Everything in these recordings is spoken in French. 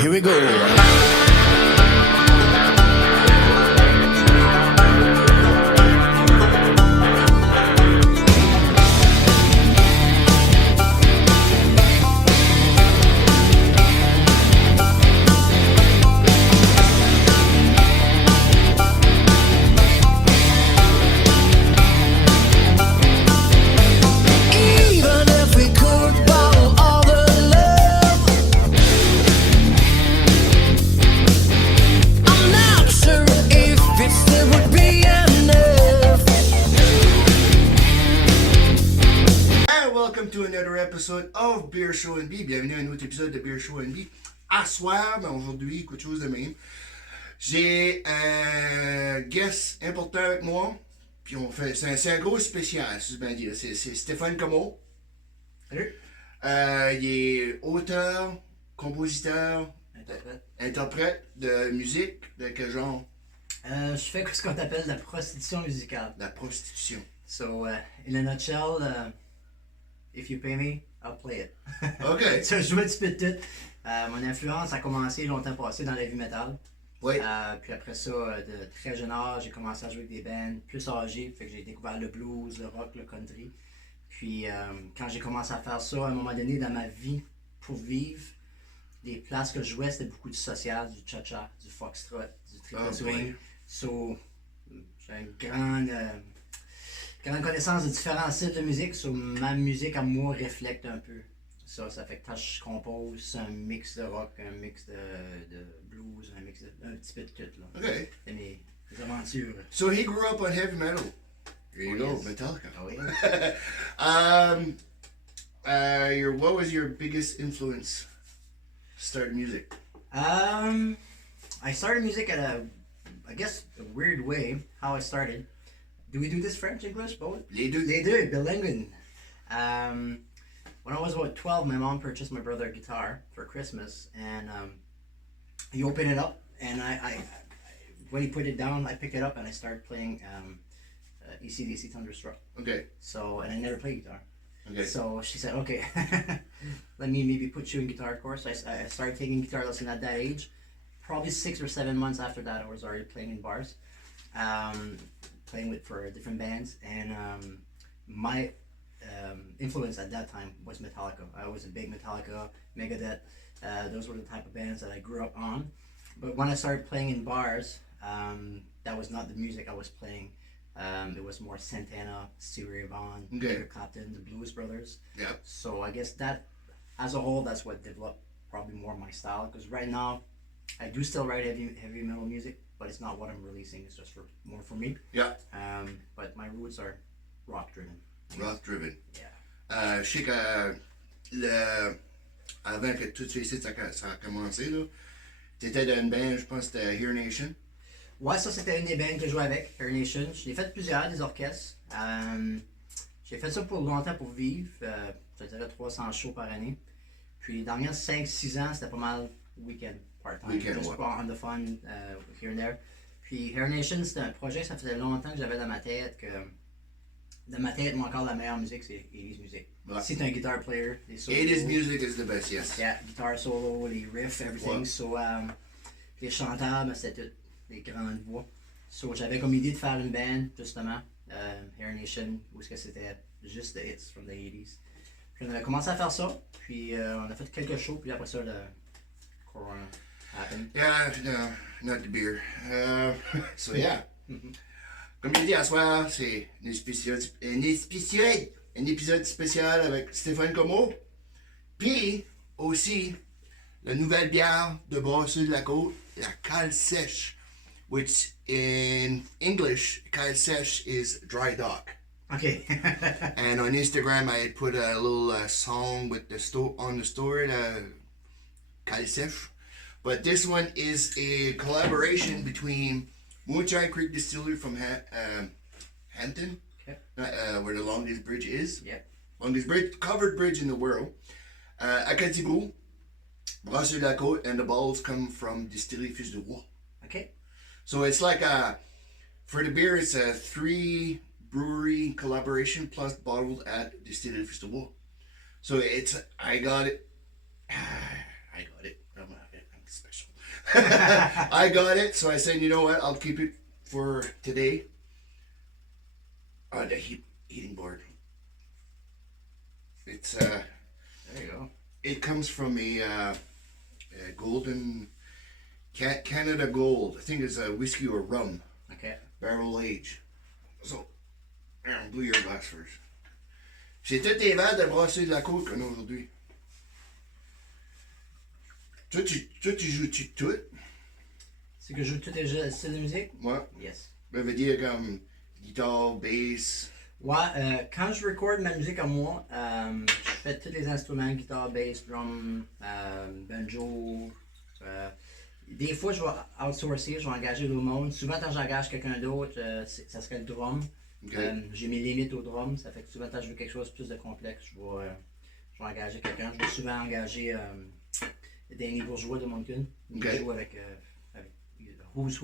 Here we go. Welcome to another episode of Beer Show and B. Bienvenue à un autre épisode de Beer Show and B. À soir, mais aujourd'hui, quelque chose de même. J'ai un guest important avec moi. Puis on fait. C'est un gros spécial, si je bien dire. C'est Stéphane Comeau. Salut. Il est auteur, compositeur, interprète de musique. De quel genre? Je fais ce qu'on appelle la prostitution musicale. La prostitution. So, in a nutshell, if you pay me, I'll play it. OK. Je joue un petit peu de tout. Mon influence a commencé longtemps passé dans la heavy metal. Oui. Puis après ça, de très jeune âge, j'ai commencé à jouer avec des bands plus âgés. Fait que j'ai découvert le blues, le rock, le country. Puis quand j'ai commencé à faire ça, à un moment donné dans ma vie, pour vivre, les places que je jouais, c'était beaucoup du social, du cha-cha, du foxtrot, du triple swing. So, j'ai une grande connaissance de différents styles de musique. So, ma musique à moi reflète un peu ça. Ça fait que quand je compose, c'est un mix de rock, un mix de blues, un petit peu de tout. Là. OK. C'est mes aventures. So he grew up on heavy metal. There you go, Yes. Metallica. Oh, yeah. What was your biggest influence to start music? I started music at a weird way. How I started. Do we do this French, English, both? Les deux. They do, bilingual. When I was about 12, my mom purchased my brother a guitar for Christmas, and he opened it up, and I when he put it down, I picked it up and I started playing AC/DC Thunderstruck. Okay. So, and I never played guitar. Okay. So she said, okay, let me maybe put you in guitar course. I started taking guitar lesson at that age. Probably 6 or 7 months after that, I was already playing in bars, playing for different bands. And my influence at that time was Metallica. I was a big Metallica, Megadeth. Those were the type of bands that I grew up on. But when I started playing in bars, that was not the music I was playing. It was more Santana, Stevie Ray Vaughan, Eric Clapton, the Blues Brothers. Yeah. So I guess that, as a whole, that's what developed probably more my style. Because right now, I do still write heavy metal music, but it's not what I'm releasing. It's just more for me. Yeah. But my roots are rock driven. Rock driven. Yeah. Je sais que avant que tout ça ici, ça a commencé, là, t'étais dans une band, je pense que c'était Here Nation. Ouais, ça c'était une des bands que je jouais avec, Hair Nation. J'ai fait plusieurs, des orchestres. J'ai fait ça pour longtemps pour vivre. Je dirais 300 shows par année. Puis les dernières 5-6 ans, c'était pas mal week-end, part-time. Just on the fun, here and there. Puis Hair Nation, c'était un projet, ça faisait longtemps que j'avais dans ma tête que... Dans ma tête, moi encore, la meilleure musique, c'est 80s music. Ouais. Si t'es un guitar player, les solos... 80s music is the best, yes. Yeah, guitar solo, les riffs, everything. Ouais. So, les chanteurs, ben, c'était tout. Les grandes voix. So, j'avais comme idée de faire une band, justement, Hair Nation, où c'était juste des hits from the 80s. Puis on avait commencé à faire ça, puis on a fait quelques shows, puis après ça, le Corona happened. Yeah, no, not the beer. So yeah. Comme je dis, à soir, c'est un épisode spécial avec Stéphane Comeau. Puis, aussi, la nouvelle bière de Brasseur de la Côte, la Cale Sèche. Which in English, Cale Sèche is dry dock. Okay. And on Instagram, I had put a little song with the on the story, Cale Sèche. But this one is a collaboration between Moonshine Creek Distillery from Hampton, Okay. where the longest bridge is. Yep. Longest bridge, covered bridge in the world. Acadie-Bourg, Brasseur de la Côte, and the bottles come from Distillery Fiche de Bois. Okay. So it's like for the beer, it's a 3 brewery collaboration plus bottled at Distillery Fiche de Bois. So I got it. I got it, so I said, you know what, I'll keep it for today. Oh, the heating board. It's There you go. it comes from a golden Canada Gold. I think it's a whiskey or rum OK. barrel age. So, on blew your glass first. C'est tous tes verres de brasser de la côte qu'on a aujourd'hui. Toi, tu joues-tu tout? C'est que je joue tous les styles de musique? Moi, Yes. ça veut dire comme guitare, bass. Ouais, quand je record ma musique à moi, je fais tous les instruments, guitare, bass, drum, banjo. Des fois, je vais outsourcer, je vais engager d'autres monde. Souvent, quand j'engage quelqu'un d'autre, ça serait le drum. Okay. J'ai mes limites au drum, ça fait que souvent, quand je veux quelque chose de plus de complexe, je vais engager quelqu'un. Je vais souvent engager Danny Bourgeois de Moncton. Il Okay. joue avec Who's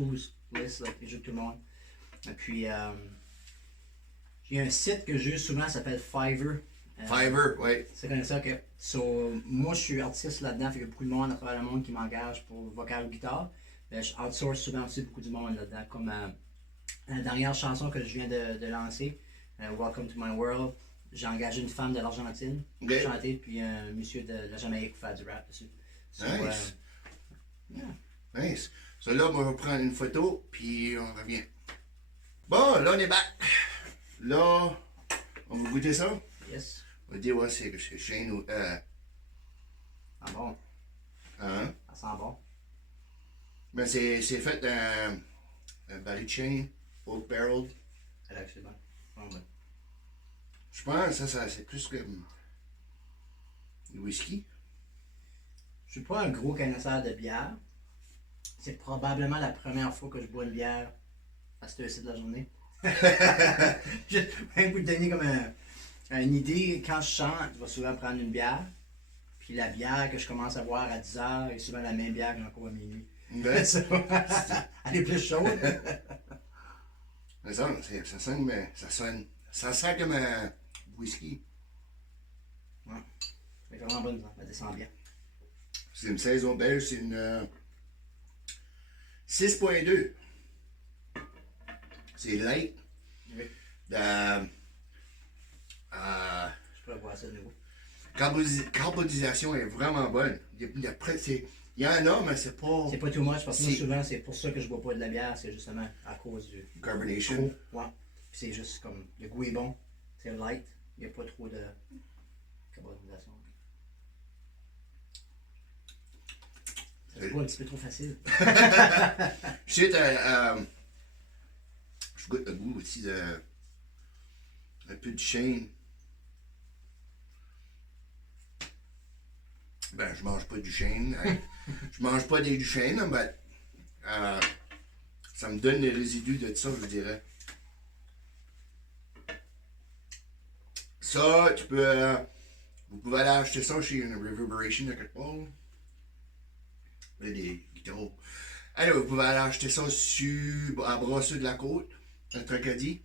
List, là, il joue avec tout le monde. Et puis, j'ai un site que j'use souvent, ça s'appelle Fiverr. Fiverr, ouais. C'est comme ça que. So, moi, je suis artiste là-dedans, fait qu'il y a beaucoup de monde à travers le monde qui m'engage pour vocal ou guitare. Mais je outsource souvent aussi beaucoup de monde là-dedans. Comme la dernière chanson que je viens de lancer, Welcome to My World, j'ai engagé une femme de l'Argentine pour Okay. chanter, puis un monsieur de la Jamaïque pour faire du rap dessus. So, Nice. yeah. Nice. So là, on va prendre une photo, puis on revient. Bon, là, on est back. Là, on va goûter ça. Yes. On va dire, ouais, c'est Shane ou. Ça sent bon. Hein? Ça sent bon. Ben, c'est fait un baril de Shane, Oak Barrel. Elle a c'est bon. Vraiment bon. Je pense que ça c'est plus comme du whisky. Je suis pas un gros connaisseur de bière. C'est probablement la première fois que je bois une bière à cette heure-ci de la journée. Je vais vous donner comme une idée. Quand je chante, je vais souvent prendre une bière. Puis la bière que je commence à boire à 10h est souvent la même bière que j'ai encore à minuit. Ben, Elle est plus chaude. mais ça sonne, mais ça sent comme un whisky. Ouais. C'est vraiment bonne, ça descend bien. C'est une saison belge, c'est une 6.2. C'est light. Oui. De, Je pourrais boire ça de nouveau. carbonisation est vraiment bonne. Il y en a, mais c'est pas C'est pas too much parce que moi, C'est- souvent, c'est pour ça que je bois pas de la bière. C'est justement à cause du carbonation. trop. Ouais. Puis c'est juste comme le goût est bon. C'est light. Il n'y a pas trop de carbonisation. C'est pas un petit peu trop facile. Je sais, je goûte le goût aussi de un peu de chêne. Ben, je mange pas du chêne. Hein. Je mange pas du chêne, mais ça me donne les résidus de ça, je dirais. Ça, vous pouvez aller acheter ça chez une Reverberation à quelque part. Il y a des guitares. Alors, vous pouvez aller acheter ça à Brasseux de la Côte, à Tracadie.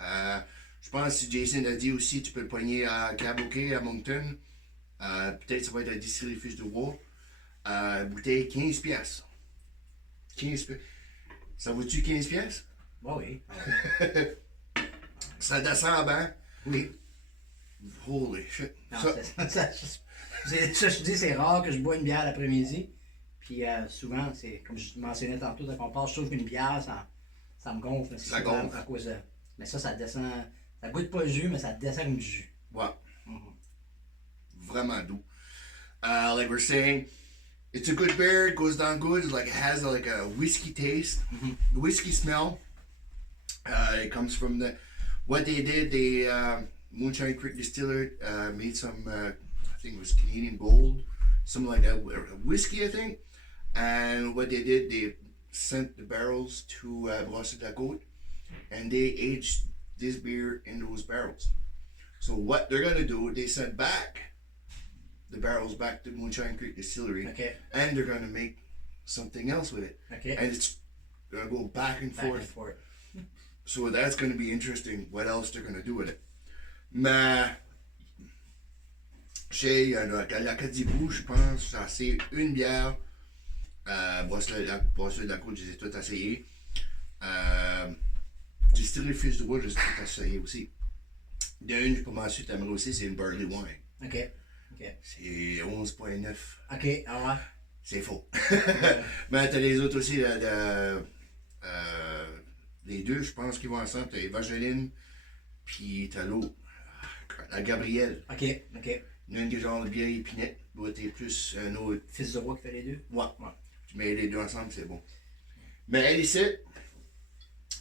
Je pense que Jason a dit aussi, tu peux le pogner à Cabocé, à Moncton. Peut-être ça va être à Distillery Fish de War. Bouteille 15 pièces. 15 pièces. Ça vaut-tu 15 pièces? Bon, oui. Ça descend bien. Oui. Holy shit. Non, Ça, ça, je dis, c'est rare que je bois une bière l'après-midi. Puis souvent, c'est comme je mentionnais tantôt, quand on parle, je trouve qu'une bière, ça me gonfle. Mais c'est Ça souvent gonfle. À cause de... Mais ça descend. Ça goûte pas le jus, mais ça descend comme du jus. ouais. Mhm. Vraiment doux. Like we're saying, it's a good beer. It goes down good. It has like a whiskey taste, the whiskey smell. It comes from what they did. They Moonshine Creek Distiller made some. I think it was Canadian Gold, something like that. Whiskey, I think. And what they did, they sent the barrels to Brasseur de la Côte, and they aged this beer in those barrels. So what they're gonna do, they sent back the barrels back to Moonshine Creek Distillery, OK. and they're gonna make something else with it, OK. and it's gonna go back and Back and forth. forth. So that's gonna be interesting. What else they're gonna do with it? Mais chez la Cadibou, je pense, c'est une bière Bracelet de la côte, je les ai toutes essayées. Distillerie Fils de Roi, je les ai toutes essayées aussi. Il y a une, je peux m'en suite à aussi, c'est une Barley Wine. Ok. C'est 11,9. Ok, ah ouais. C'est faux. Mais t'as les autres aussi, les deux, je pense qu'ils vont ensemble. T'as Evangeline, puis t'as l'autre, la Gabrielle. Ok. Il y en a une qui est genre de vieille épinette, l'autre est plus un autre. Fils de roi qui fait les deux? Ouais. Tu mets les deux ensemble, c'est bon. Mais elle ici,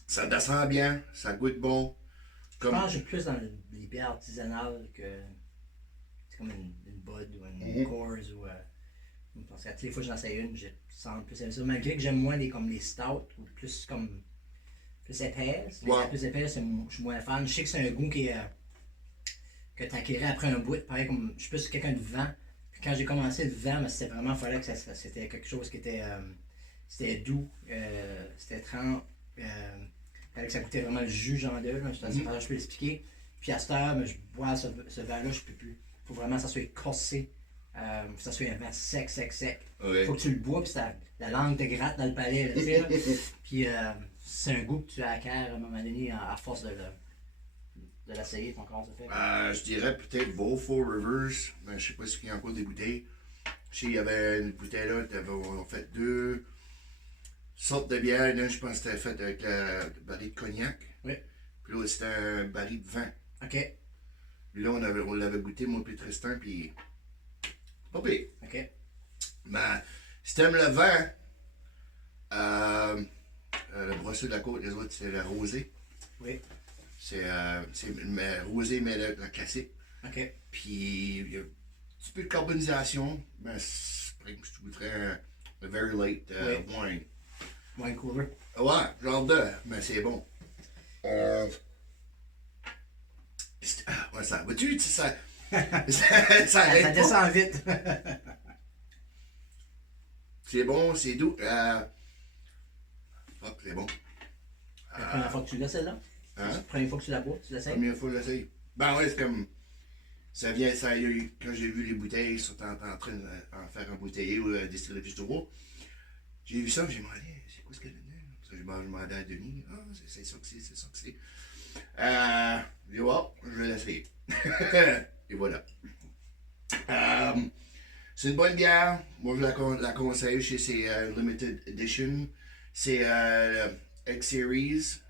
ça descend bien, ça goûte bon. Je pense que j'ai plus dans les bières artisanales que. C'est comme une Bud ou une Coors ou. Parce que toutes les fois que j'en sais une, je sens plus aimer ça. Malgré que j'aime moins les stouts ou plus comme. Plus épaisse. Ouais. Plus épaisse, je suis moins fan. Je sais que c'est un goût qui est. Que t'acquérais après un bout. Pareil comme. Je suis plus quelqu'un de vent. Puis quand j'ai commencé le vent, mais c'était vraiment. Il fallait que c'était quelque chose qui était. C'était doux. C'était trempe. Fallait que ça goûtait vraiment le jus, genre de. Je peux l'expliquer. Puis à cette heure, je bois ce vin-là, je peux plus. Faut vraiment que ça soit corsé. Faut que ça soit un vin sec. Ouais. Faut que tu le bois, puis la langue te gratte dans le palais. Là, tu sais, là. Puis c'est un goût que tu acquiers à un moment donné à force de l'essayer, ton corps se fait. Je dirais peut-être Beaufort Rivers, mais je sais pas s'il y a encore des bouteilles. Je sais qu'il y avait une bouteille là, on a fait deux sortes de bières. L'un, je pense que c'était fait avec le baril de cognac. Oui. Puis l'autre, c'était un baril de vin. Ok. Puis là, on l'avait goûté, moi et Tristan, puis pas pire. Ok. Mais si t'aimes le vin, le brosseux de la côte, les autres, c'est le rosé. Oui. C'est rosé, mais le classique. Ok. Puis il y a un petit peu de carbonisation, mais c'est que je goûterais un very light wine. Wine cooler. Ouais, genre de, mais c'est bon. Ouais, ça, vois-tu, ça Ça arrête pas. descend vite. C'est bon, c'est doux. C'est bon. La première fois que tu l'as, celle-là? Hein? La première fois que tu la bois, tu l'essayes? Première fois que j'essaye. Ben ouais, c'est comme. Ça vient, quand j'ai vu les bouteilles, ils sont en train d'en faire embouteiller ou distiller plus de gros. J'ai vu ça, j'ai demandé, c'est quoi ce qu'elle a dedans? Je demandé à Denis, c'est ça que c'est. J'ai dit, je vais l'essayer. Et voilà. C'est une bonne bière. Moi, je la conseille chez ces Limited Edition. C'est X-Series.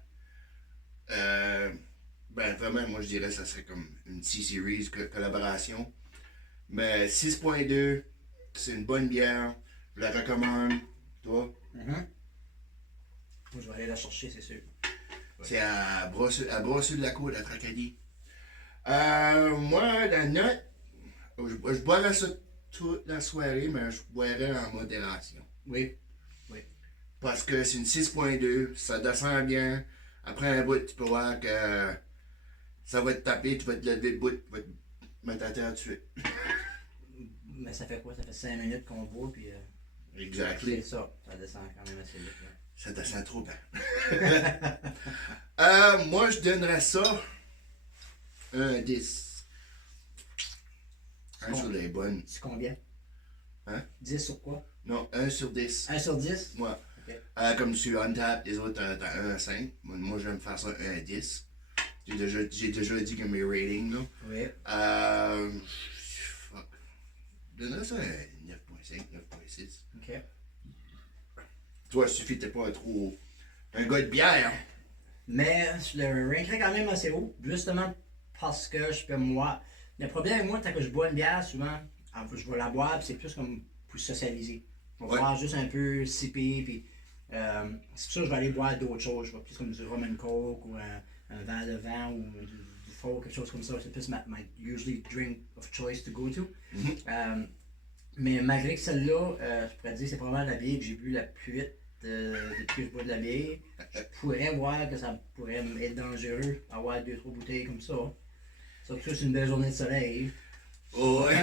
Vraiment, moi, je dirais que ça serait comme une C-Series collaboration. Mais 6.2, c'est une bonne bière. Je la recommande. Toi? Moi, je vais aller la chercher, c'est sûr. C'est à Brasseux de la Côte, à Tracadie. Moi, la note, je boirais ça toute la soirée, mais je boirais en modération. Oui. Parce que c'est une 6.2, ça descend bien. Après un bout, tu peux voir que ça va te taper, tu vas te lever de bout, tu vas te mettre à terre tout de suite. Mais ça fait quoi? Ça fait 5 minutes qu'on boit, puis. Exactly. C'est ça. Ça descend quand même assez vite. Là. Ça descend trop bien. Moi, je donnerais ça un 10. Un sur les bonnes. C'est combien? Hein? 10 sur quoi? Non, 1 sur 10. 1 sur 10? Moi. Okay. Comme sur Untap, les autres, t'as 1 à 5. Moi, je vais me faire ça 1 à 10. J'ai déjà dit que mes ratings, là. Oui. Fuck. Je donnerais ça un 9.5, 9.6. Ok. Toi, il suffit que t'es pas trop un gars de bière. Mais je le rankerais quand même assez haut, justement parce que je peux moi. Le problème avec moi, quand que je bois une bière, souvent, je vais la boire, puis c'est plus comme pour socialiser. Je vais boire juste un peu, sipper, puis c'est pour ça que je vais aller boire d'autres choses. Je vais plus comme du rum and coke ou un verre de vin ou du faux, quelque chose comme ça. C'est plus my usually drink of choice to go to. Mais malgré que celle-là, je pourrais dire que c'est probablement la bière que j'ai bu la plus vite depuis que je bois de la bière. Je pourrais voir que ça pourrait être dangereux avoir 2-3 bouteilles comme ça. Surtout c'est une belle journée de soleil. Ouais.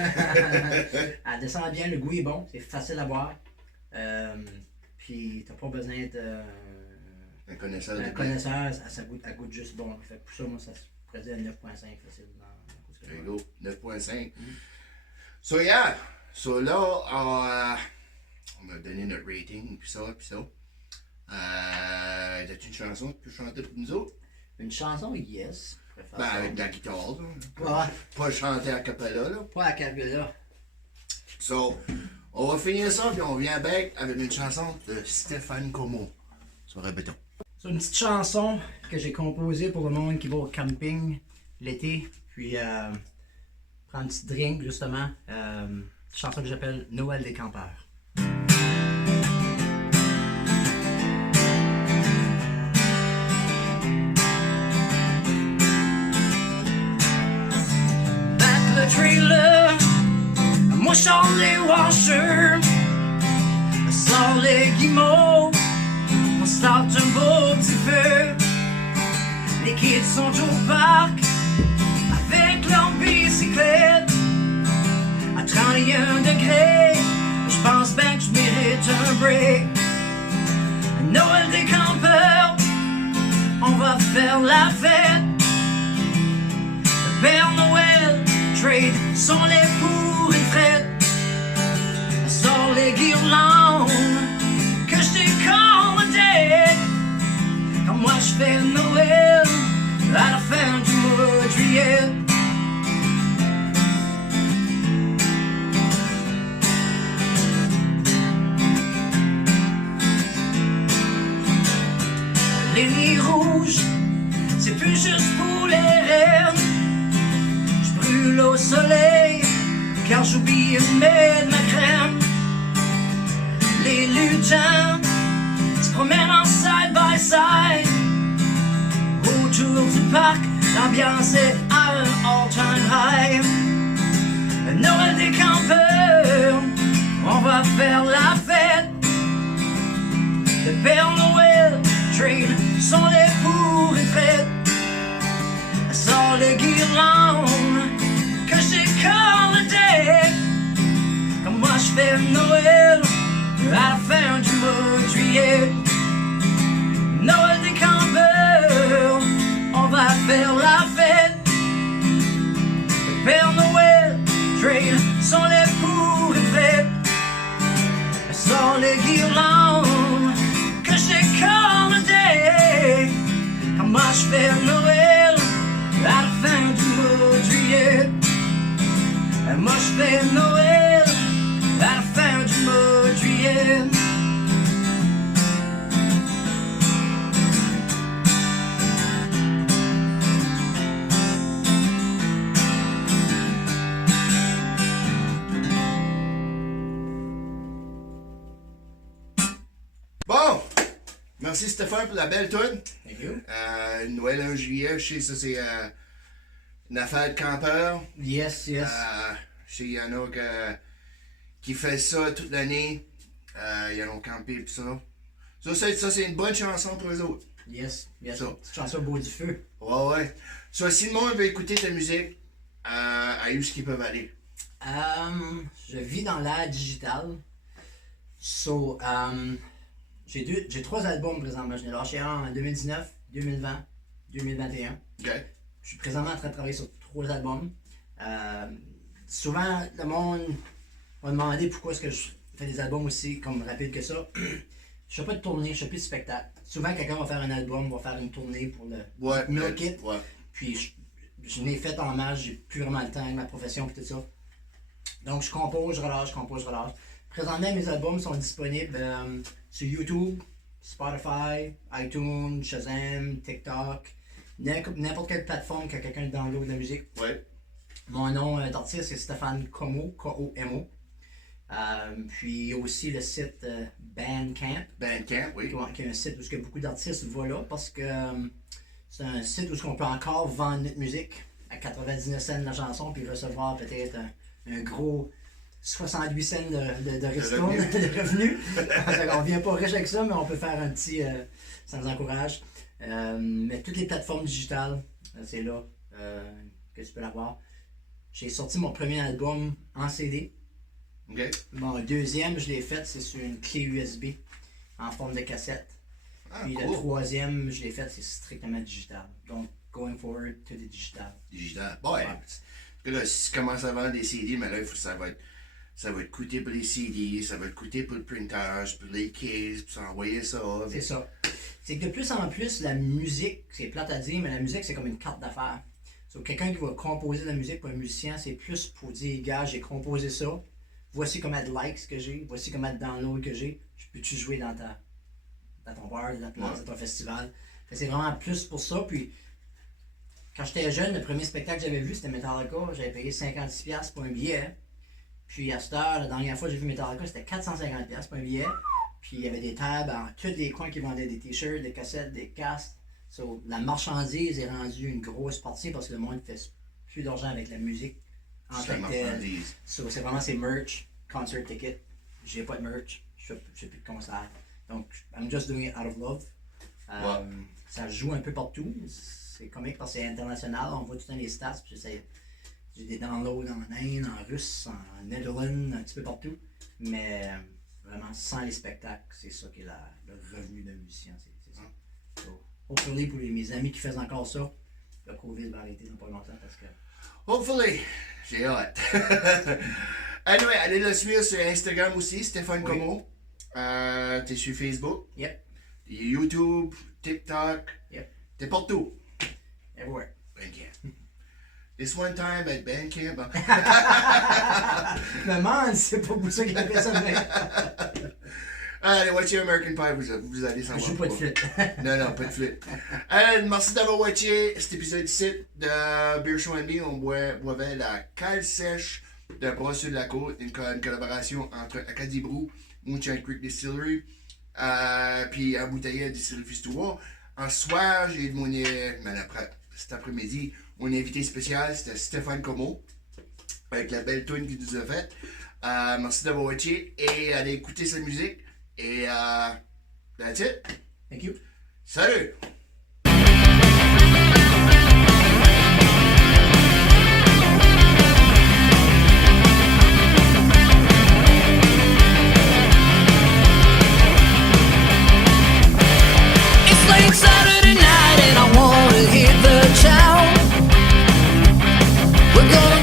Elle descend bien, le goût est bon, c'est facile à boire. Puis t'as pas besoin d'être un connaisseur. Un connaisseur, elle goûte juste bon. Fait que pour ça, moi, ça se pourrait dire 9.5 facile dans There you go, 9.5. So yeah, so là, On a donné notre rating, puis ça, puis ça. T'as-tu une chanson que tu peux chanter pour nous autres? Une chanson, yes. Je préfère Ben, ça. avec de la guitare, là. Ouais, Pas chanter à cappella, là. pas à cappella. So, on va finir ça, puis on vient back avec une chanson de Stéphane Como. Sur un béton. C'est une petite chanson que j'ai composée pour le monde qui va au camping l'été. Puis, prendre un petit drink, justement. Une chanson que j'appelle Noël des campeurs. Le trailer, moi sors les washers, sors les guimauves, on start un beau petit feu. Les kids sont au parc avec leur bicyclette à 31 degrés. Je pense bien que je mérite un break. Noël des campeurs, on va faire la fête. Le Père Noël trade sont les pour et frettes. Sors les guirlandes que je décolle. Quand moi je fais Noël à la fin du mois de juillet. Les nids rouges, c'est plus juste pour les reines. Au soleil, car j'oublie de mettre ma crème. Les lutins se promènent en side by side. Autour du parc, l'ambiance est à un all-time high. Le Noël des campeurs, on va faire la fête. Le Père Noël trade sont les pour et frettes. Sors les guirlandes que j'ai collé. Comme moi je fais Noël à la fin du mois de juillet. Noël des campeurs, on va faire la fête. Le Père Noël trade sont les pour et frettes. Sors les guirlandes que j'ai collé. Comme moi je fais Noël à la fin du mois de juillet. Moi je fais Noël à la fin du mois de juillet. Bon! Merci Stéphane pour la belle toune. Thank you. Noël 1 juillet, je sais ça c'est une affaire de campeur. Yes, yes. Je sais qu'il y en a qui fait ça toute l'année. Ils allons camper pis ça. Ça c'est une bonne chanson pour eux autres. Yes, yes. Ça. Petite chanson au bout du feu. Ouais. So, si le monde veut écouter ta musique, à où est-ce qu'ils peuvent aller? Je vis dans l'ère digitale. So, j'ai 3 albums présentement. J'en ai lâché un en 2019, 2020, 2021. Ok. Je suis présentement en train de travailler sur 3 albums. Souvent, le monde va demander pourquoi est-ce que je fais des albums aussi comme rapides que ça. Je fais pas de tournée, je fais plus de spectacle. Souvent, quelqu'un va faire un album, va faire une tournée pour le milk it. Ouais. Puis, je l'ai fait en masse, j'ai plus vraiment le temps avec ma profession et tout ça. Donc, je compose, je relâche. Présentement, mes albums sont disponibles sur YouTube, Spotify, iTunes, Shazam, TikTok, n'importe quelle plateforme que quelqu'un download de la musique. Ouais. Mon nom d'artiste, c'est Stéphane Como, K-O-M-O. Puis aussi le site Bandcamp. Bandcamp, oui. Qui est un site où il y a beaucoup d'artistes vont là parce que c'est un site où on peut encore vendre notre musique à 99 cents la chanson puis recevoir peut-être un gros 68 cents de ristourne, de revenus. On vient pas riche avec ça, mais on peut faire un petit... ça nous encourage. Mais toutes les plateformes digitales, c'est là que tu peux l'avoir. J'ai sorti mon premier album en CD. OK. Mon deuxième, je l'ai fait, c'est sur une clé USB en forme de cassette. Puis cool. le troisième, je l'ai fait, c'est strictement digital. Donc, going forward to the digital. Digital. Bon, ouais. Parce que là, si tu commences à vendre des CD, mais là, ça va être ça va te coûter pour les CD, ça va te coûter pour le printage, pour les cases, pour s'envoyer ça. C'est ça. C'est que de plus en plus, la musique, c'est plate à dire, mais la musique, c'est comme une carte d'affaires. So, quelqu'un qui va composer de la musique pour un musicien, c'est plus pour dire, gars, j'ai composé ça, voici combien de likes que j'ai, voici combien de downloads que j'ai, je peux-tu jouer dans ton bar, dans ton festival. Fait, c'est vraiment plus pour ça. Puis, quand j'étais jeune, le premier spectacle que j'avais vu, c'était Metallica. J'avais payé 56$ pour un billet. Puis à cette heure, la dernière fois que j'ai vu Metallica, c'était 450$ pour un billet. Puis il y avait des tables en tous les coins qui vendaient des t-shirts, des cassettes, des casques. So, la marchandise est rendue une grosse partie parce que le monde fait plus d'argent avec la musique en tant que telle. So, c'est vraiment c'est merch, concert ticket. J'ai pas de merch, je fais plus de concert. Donc, I'm just doing it out of love. Ça joue un peu partout. C'est comique parce que c'est international. On voit tout le temps les stats. Puis j'ai des downloads en Inde, en Russe, en Netherlands, un petit peu partout. Mais vraiment, sans les spectacles, c'est ça qui est le revenu d'un musicien. C'est ça. So, hopefully, pour mes amis qui font encore ça, le COVID va arrêter dans pas longtemps parce que... Hopefully! J'ai hâte. Anyway, allez le suivre sur Instagram aussi, Stéphane Como. T'es sur Facebook. Yep. YouTube, TikTok. Yep. T'es partout. Everywhere. Bandcamp. This one time at Bandcamp. Le monde, c'est pas pour ça qu'il a fait ça, mais... Allez, watchez American Pie, vous allez savoir. Je joue pas de flûte. Non, pas de flûte. Merci d'avoir watché cet épisode 7 de Beer Show &B. On boivait la cale sèche de Brosse sur la Côte, une collaboration entre Acadie Brew, Moonshine Creek Distillery, puis embouteillé à Distillery Fistouard. En soir, j'ai demandé, cet après-midi, mon invité spécial, c'était Stéphane Como, avec la belle tune qu'il nous a faite. Merci d'avoir watché et allez écouter sa musique. Et that's it. Thank you. Salut! It's late Saturday night and I wanna hit the town. We're gonna